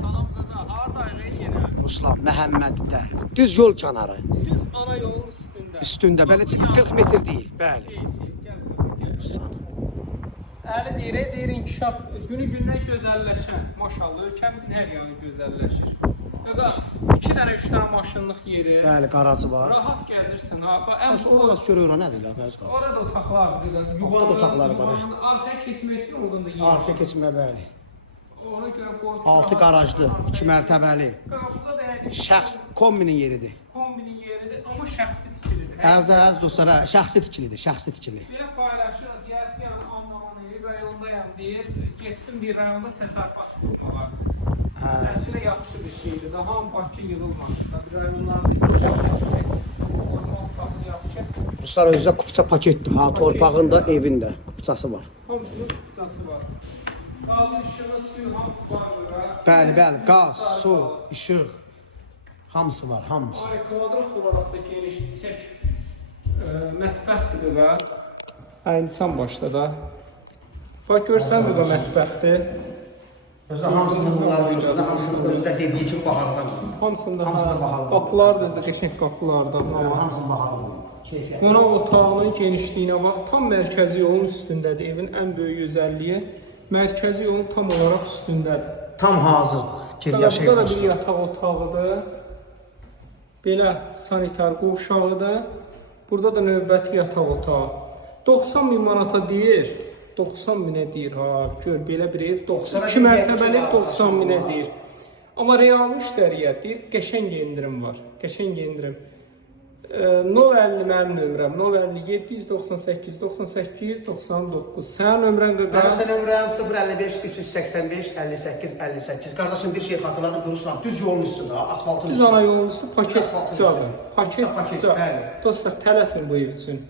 Salam qaqa, hardayıq yenə? Ruslan Məhəmməddə. Düz yol kənarı. Düz ana yolun üstündə. Üstündə belə 40 metr deyil. Bəli. Əli deyir inkişaf, günü-gündən gözəlləşən. Maşallah, ölkəmizin hər yanı gözəlləşir. Qaqa, 2 dənə, 3 dənə maşınlıq yeri. Bəli, qaracı var. Rahat gəzirsən ha. Orada görür nədir la bəzi qar. Orada otaqlardır. Orada otaqları var. Arxaya keçmək üçün oradan da yer. Arxa keçmə bəli. Ona görə qoyub. 6 qarajlı, 2 mərtəbəli. Qaqa, burada da Şəxs kombinin yeridir. kombinin yeridir, amma şəxsi tikilidir. Əziz dostlar, şəxsi tikilidir, şəxsi tikili. Belə paylaşırıq, yəsiyəm, anlamanı, rayondayam deyir, getdim bir rayonda təsərrüfat qurmalar. Əslində yaxşı bir şeydir, daha Bakı yığılmamışdır. Rayonlarda normal saxlı yaxşı. Ruslar özdə kupça paketdir, ha, torpağında, evində kupçası var. Hamısının kupçası var. Qazın işığı, suyu hamısı var burada. Bəli, bəli, qaz, su, işıq, hamısı var, hamısı. Ay, kvadrat olaraq da geniş çək mətbəxdir və insan başda da. Bax, görsən bu da mətbəxdir. Özdə hamısının bunlar videoda, hamısının özdə dediyi kimi bahardan. Hamısında bahardan. qapılar da özdə qəşəng qapılardan. Hamısının bahardan. Qonaq otağının genişliyinə bax, tam mərkəzi yolun üstündədir. Evin ən böyük özəlliyi mərkəzi yolun tam olaraq üstündədir. Tam hazır. Burada da bir yataq otağıdır. Belə sanitar qovşağıdır. Burada da növbəti yataq otağı. 90 min manata deyir. 90 minə deyir, ha, gör, belə bir ev, 92 mərtəbəli 90 minə deyir. Amma real müştəriyə deyir, qəşəng endirim var, qəşəng endirim. 050 mənim nömrəm, 050 798 98 99. Sənin nömrən də Mənim nömrəm 055 385 58 58. Qardaşım bir şey xatırladım, Ruslan, düz yolun üstündə, asfaltın üstündə. Düz ana yolun üstü paket cavab. Paket cavab. bəli. Dostlar, tələsin bu ev üçün.